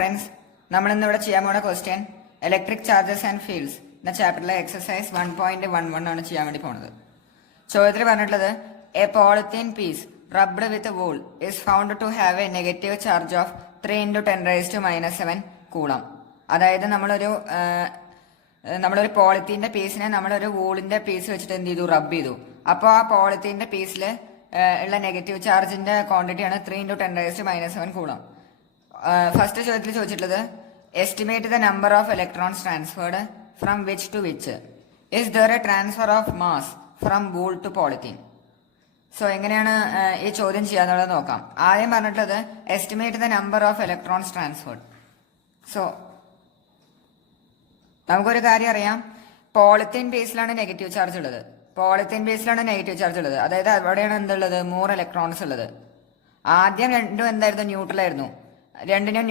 Friends, നമ്മൾ ഇന്ന് ഇവിടെ ചെയ്യാൻ പോണ question electric charges and fields എന്ന ചാപ്റ്ററിലെ എക്സസൈസ് 1.11 ആണ് ചെയ്യാൻ വേണ്ടി പോണത്. ചോദ്യത്തിൽ പറഞ്ഞിട്ടുള്ളത് a polythene piece rubbed with wool is found to have a negative charge of 3 × 10⁻⁻⁷ coulomb. അതായത് നമ്മളൊരു പോളിത്തീന്റെ പീസിനെ നമ്മളൊരു വൂളിന്റെ പീസ് വെച്ചിട്ട് എന്ത് ചെയ്തു, റബ്ബ് ചെയ്തു. അപ്പോൾ ആ പോളിത്തീന്റെ പീസിൽ ഉള്ള നെഗറ്റീവ് ചാർജിന്റെ ക്വാണ്ടിറ്റിയാണ് 3 × 10⁻⁷ കൂളം. ഫസ്റ്റ് ചോദ്യത്തിൽ ചോദിച്ചിട്ടുള്ളത് estimate the number of electrons transferred from which to which. Is there a transfer of mass from wool to polythene. So എങ്ങനെയാണ് ഈ ചോദ്യം ചെയ്യാന്നുള്ളത് നോക്കാം. ആദ്യം പറഞ്ഞിട്ടുള്ളത് estimate the number of electrons transferred. So നമുക്കൊരു കാര്യം അറിയാം, പോളിത്തീൻ ബേസിലാണ് നെഗറ്റീവ് ചാർജ് ഉള്ളത്. അതായത് അവിടെയാണ് എന്തുള്ളത്, 3 ഇലക്ട്രോൺസ് ഉള്ളത്. ആദ്യം രണ്ടും എന്തായിരുന്നു, ന്യൂട്രൽ ആയിരുന്നു. രണ്ടിനും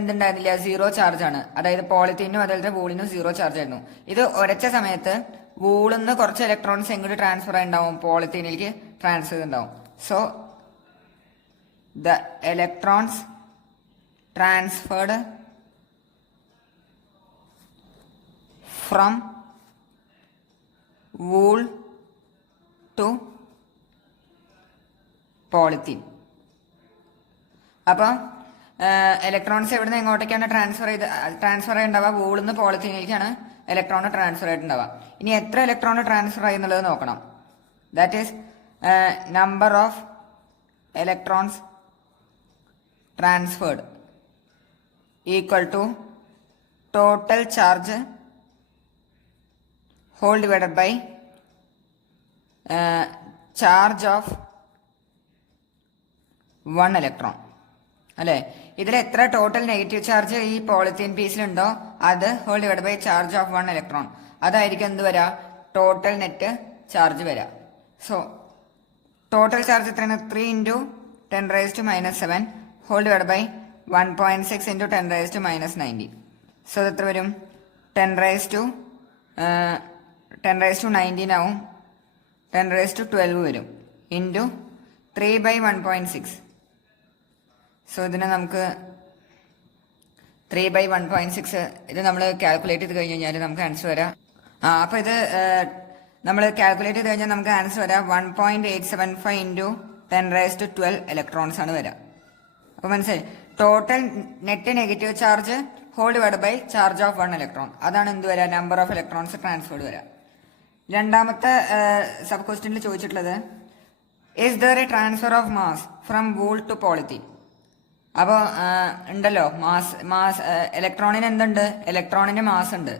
എന്തുണ്ടായിരുന്നില്ല, 0 ചാർജ് ആണ്. അതായത് പോളിത്തീനും അതുപോലെ വൂളിനും 0 ചാർജ് ആയിരുന്നു. ഇത് ഒരച്ച സമയത്ത് വൂളിന്ന് കുറച്ച് ഇലക്ട്രോൺസ് എങ്ങോട്ട് ട്രാൻസ്ഫർ ആയിട്ടുണ്ടാവും, പോളിത്തീനിലേക്ക് ട്രാൻസ്ഫർ ചെയ്തിട്ടുണ്ടാവും. So the electrons transferred from wool to polythene. അപ്പൊ ഇലക്ട്രോൺസ് എവിടുന്ന് എങ്ങോട്ടേക്കാണ് ട്രാൻസ്ഫർ ആയിട്ടുണ്ടാവുക, വൂളിൽ നിന്ന് പോളിത്തീനിലേക്കാണ് ഇലക്ട്രോൺ ട്രാൻസ്ഫർ ആയിട്ടുണ്ടാവുക. ഇനി എത്ര ഇലക്ട്രോൺ ട്രാൻസ്ഫർ ആയി എന്നുള്ളത് നോക്കണം. That is number of electrons transferred equal to total charge whole divided by charge of 1 electron. അല്ലെ, ഇതിൽ എത്ര ടോട്ടൽ നെഗറ്റീവ് ചാർജ് ഈ പോളിത്തീൻ പീസിലുണ്ടോ അത് whole divide by charge of 1 electron. അതായിരിക്കും എന്ത് വരാ, ടോട്ടൽ നെറ്റ് ചാർജ് വരാ. സോ ടോട്ടൽ ചാർജ് എത്രയാണ്, 3 × 10⁻⁻⁷ ഹോൾ ഡിവൈഡ് ബൈ 1.6 × 10⁻⁻90. സോ ഇത് എത്ര വരും, 10⁻19 ആവും, 10⁻12 വരും ഇൻറ്റു 3/1.6. സോ ഇതിനെ നമുക്ക് 3/1.6 ഇത് നമ്മൾ കാൽക്കുലേറ്റ് ചെയ്ത് കഴിഞ്ഞ് കഴിഞ്ഞാൽ നമുക്ക് ആൻസർ വരാം. അപ്പൊ ഇത് നമ്മൾ കാൽക്കുലേറ്റ് ചെയ്ത് കഴിഞ്ഞാൽ നമുക്ക് ആൻസർ വരാം 1.875 × 10⁻12 ഇലക്ട്രോൺസ് ആണ് വരാം. അപ്പൊ മനസ്സിലായി, total net negative charge whole divide by charge of 1 electron. അതാണ് എന്ത് വരാം, നമ്പർ ഓഫ് ഇലക്ട്രോൺസ് ട്രാൻസ്ഫേർഡ് വരാം. രണ്ടാമത്തെ സബ് ക്വസ്റ്റ്യനിൽ ചോദിച്ചിട്ടുള്ളത് is there a transfer of mass from wool to polythene. അപ്പോൾ ഉണ്ടല്ലോ മാസ് ഇലക്ട്രോണിന് എന്തുണ്ട്, ഇലക്ട്രോണിന് മാസ് ഉണ്ട്.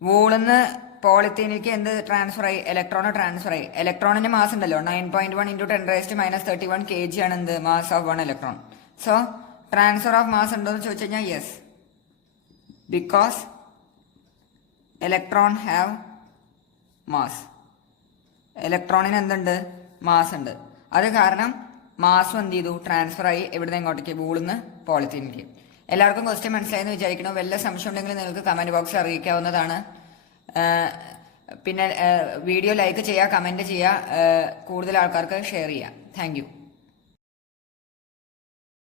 വൂളിന്ന് പോളിത്തീനിലേക്ക് എന്ത് ട്രാൻസ്ഫർ ആയി, ഇലക്ട്രോൺ ട്രാൻസ്ഫർ ആയി. ഇലക്ട്രോണിന് മാസ് ഉണ്ടല്ലോ, 9.1 × 10⁻31 kg ആണ് എന്ത്, mass of 1 electron. So transfer of mass ഉണ്ടോ എന്ന് ചോദിച്ചു കഴിഞ്ഞാൽ yes, because electron have mass. ഇലക്ട്രോണിന് എന്തുണ്ട്, മാസ് ഉണ്ട്. അത് കാരണം മാസും എന്ത് ചെയ്തു, ട്രാൻസ്ഫർ ആയി എവിടുന്ന് എങ്ങോട്ടേക്ക്, വൂളിന്ന് പോളിത്തീനിലേക്ക്. എല്ലാവർക്കും ക്വസ്റ്റ്യൻ മനസ്സിലായെന്ന് വിചാരിക്കണം. വല്ല സംശയം ഉണ്ടെങ്കിൽ നിങ്ങൾക്ക് കമന്റ് ബോക്സിൽ അറിയിക്കാവുന്നതാണ്. പിന്നെ വീഡിയോ ലൈക്ക് ചെയ്യുക, കമന്റ് ചെയ്യുക, കൂടുതൽ ആൾക്കാർക്ക് ഷെയർ ചെയ്യുക. Thank you.